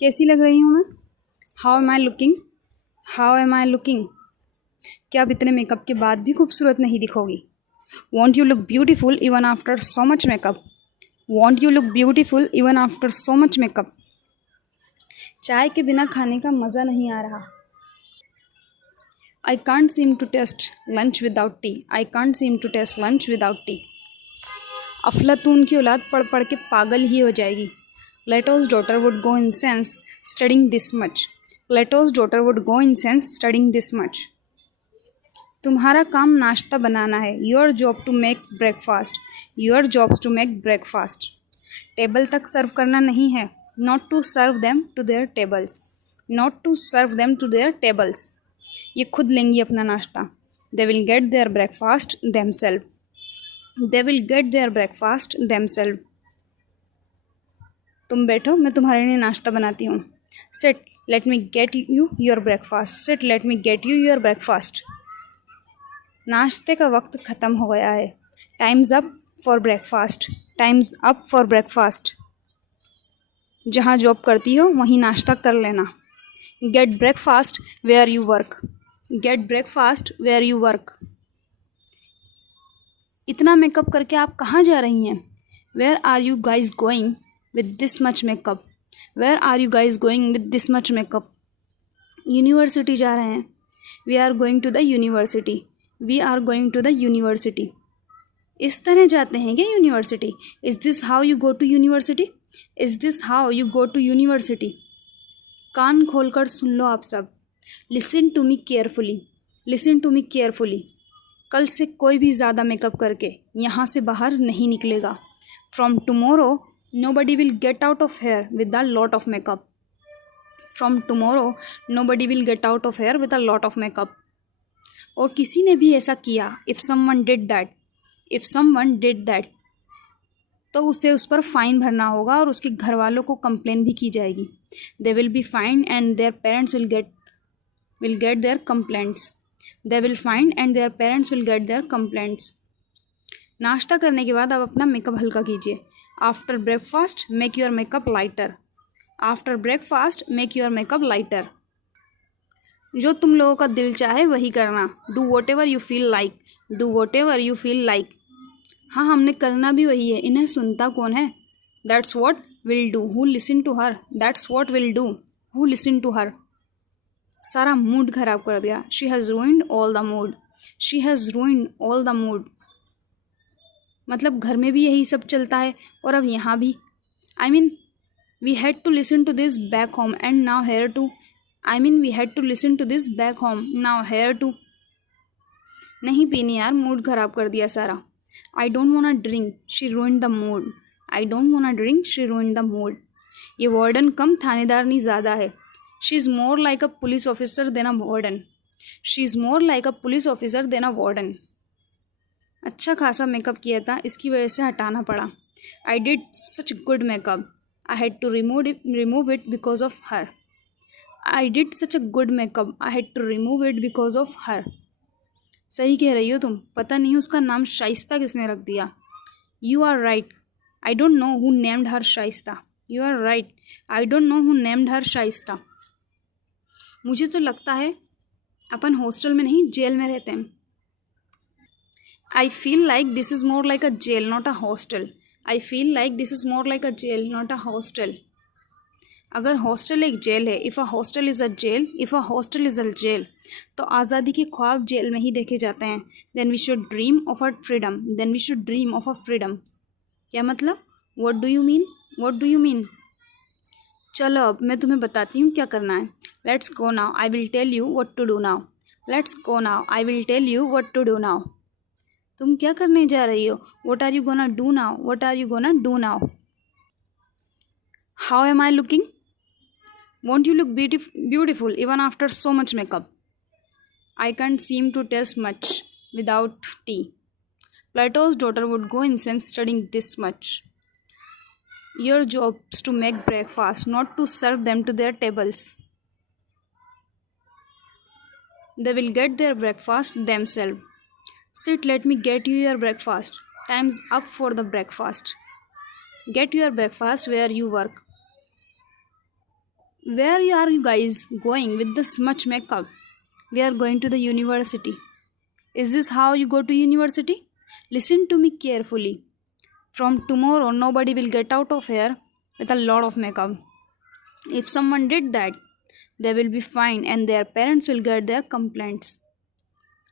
कैसी लग रही हूँ मैं? How am I looking? How am I looking? क्या अब इतने मेकअप के बाद भी खूबसूरत नहीं दिखोगी? Won't you look beautiful even after so much makeup? Won't you look beautiful even after so much makeup? चाय के बिना खाने का मज़ा नहीं आ रहा। I can't seem to taste lunch without tea. I can't seem to taste lunch without tea. अफलातून की औलाद पढ़ पढ़ के पागल ही हो जाएगी। Plato's daughter would go insane studying this much. Plato's daughter would go insane studying this much. तुम्हारा काम नाश्ता बनाना है। Your job to make breakfast. Your jobs to make breakfast. Table तक सर्व करना नहीं है। Not to serve them to their tables. Not to serve them to their tables. ये खुद लेंगी अपना नाश्ता। They will get their breakfast themselves. They will get their breakfast themselves. तुम बैठो, मैं तुम्हारे लिए नाश्ता बनाती हूँ। Sit, let me get you your breakfast. Sit, let me get you your breakfast. नाश्ते का वक्त ख़त्म हो गया है। Time's up for breakfast. Time's up for breakfast. जहाँ जॉब करती हो वहीं नाश्ता कर लेना। Get breakfast where you work. Get breakfast where you work. इतना मेकअप करके आप कहाँ जा रही हैं? Where are you guys going with this much makeup? Where are you guys going with this much makeup? University जा रहे हैं। We are going to the university. We are going to the university. इस तरह जाते हैं क्या university? Is this how you go to university? Is this how you go to university? कान खोल कर सुन लो आप सब। Listen to me carefully. Listen to me carefully. कल से कोई भी ज़्यादा मेकअप करके यहाँ से बाहर नहीं निकलेगा। From tomorrow nobody will get out of here with a lot of makeup. From tomorrow nobody will get out of here with a lot of makeup. और किसी ने भी ऐसा किया, if someone did that, if someone did that, तो उसे उस पर फ़ाइन भरना होगा और उसके घर वालों को कंप्लेन भी की जाएगी। They will be fine and their parents will get their complaints. They will fine and their parents will get their complaints. नाश्ता करने के बाद आप अपना मेकअप हल्का कीजिए। After breakfast make your makeup lighter. After breakfast make your makeup lighter. जो तुम लोगों का दिल चाहे वही करना। Do whatever you feel like. Do whatever you feel like. हाँ, हमने करना भी वही है, इन्हें सुनता कौन है? That's what will do who listen to her. That's what will do who listen to her. सारा मूड खराब कर दिया। She has ruined all the mood. She has ruined all the mood. मतलब घर में भी यही सब चलता है और अब यहाँ भी। I mean we had to listen to this back home and now here too. I mean we had to listen to this back home now here too. नहीं पीनी यार, मूड खराब कर दिया सारा। I don't want a drink, she ruined the mood. I don't want a drink, she ruined the mood. ये warden कम थानेदारनी ज़्यादा है। She is more like a police officer than a warden. She is more like a police officer than a warden. अच्छा खासा makeup किया था, इसकी वजह से हटाना पड़ा। I did such good makeup, I had to remove it because of her. I did such a good makeup, I had to remove it because of her. सही कह रही हो तुम, पता नहीं उसका नाम शाइस्ता किसने रख दिया। You are right, I don't know who named her Shaista. You are right, I don't know who named her Shaista. मुझे तो लगता है अपन हॉस्टल में नहीं जेल में रहते हैं। I feel like this is more like a jail not a hostel. I feel like this is more like a jail not a hostel. अगर हॉस्टल एक जेल है, if a hostel is a jail, if a hostel is a jail, तो आज़ादी के ख्वाब jail में ही देखे जाते हैं। Then we should dream of a freedom. Then we should dream of a freedom. क्या मतलब? What do you mean? What do you mean? चलो अब मैं तुम्हें बताती हूँ क्या करना है। Let's go now, I will tell you what to do now. Let's go now, I will tell you what to do now. तुम क्या करने जा रही हो? What are you gonna do now? What are you gonna do now? How am I looking? Won't you look beautiful even after so much makeup? I can't seem to taste much without tea. Plato's daughter would go insane studying this much. Your job's to make breakfast, not to serve them to their tables. They will get their breakfast themselves. Sit, let me get you your breakfast. Time's up for the breakfast. Get your breakfast where you work. Where are you guys going with this much makeup? We are going to the university. Is this how you go to university? Listen to me carefully. From tomorrow, nobody will get out of here with a lot of makeup. If someone did that, they will be fined and their parents will get their complaints.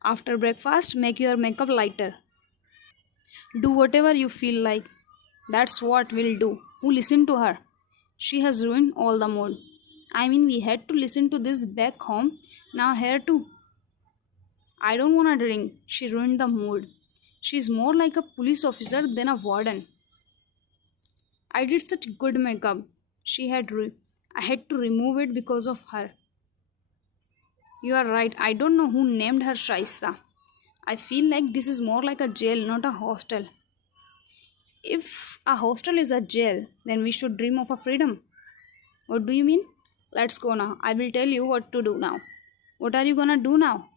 After breakfast, make your makeup lighter. Do whatever you feel like. That's what we'll do. Who listened to her? She has ruined all the mood. I mean, we had to listen to this back home. Now here too. I don't want to drink. She ruined the mood. She's more like a police officer than a warden. I did such good makeup. I had to remove it because of her. You are right. I don't know who named her Shaista. I feel like this is more like a jail, not a hostel. If a hostel is a jail, then we should dream of a freedom. What do you mean? Let's go now. I will tell you what to do now. What are you gonna do now?